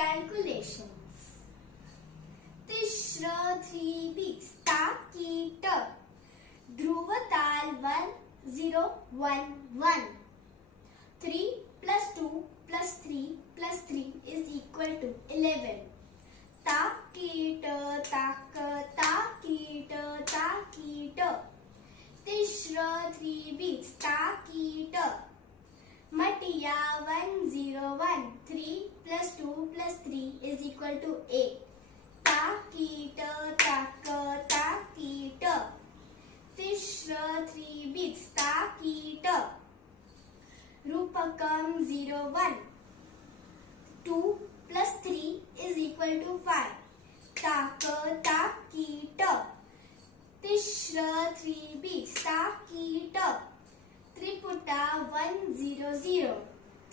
Calculations. तिश्र 3 beats ताकीट ध्रुव ताल 1 0 1 1 3 plus 2 plus 3 plus 3 is equal to 11. ताकीट ताक ताकीट ताकीट तिश्र 3 beats ताकीट मटिया 1 0 1 3 plus 2 plus 3 is equal to 8. ताकीट ताक ताकीट तिश्र 3 beats ताकीट रूपकम 0 1 2 plus 3 is equal to 5. ताक ताकीट तिश्र 3 beats ताकीट त्रिपुटा 1 0 0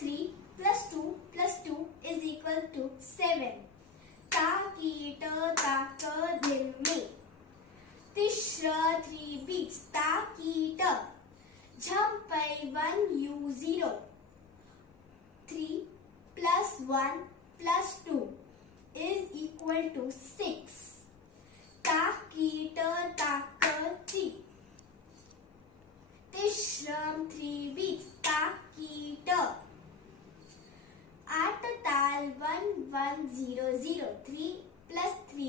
3 plus 2 plus 2 is equal to 7. ताकीट ताक धिम्मी तिश्र 3 beats ताकीट झम्पै 1 u 0 3 plus 1 plus 2 is equal to 6. ताकीट ताक 3 तिश्रम 3 beats ताकीट 8 ताल 1 1 0 0 3 plus 3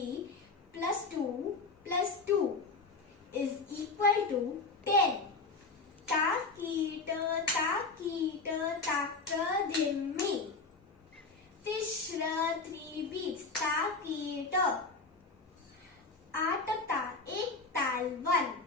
plus 2 plus 2 is equal to 10. ताकीट ताकीट ताक धिम्मी तिश्र 3 beats ताकीट 8 ताल 1 ताल 1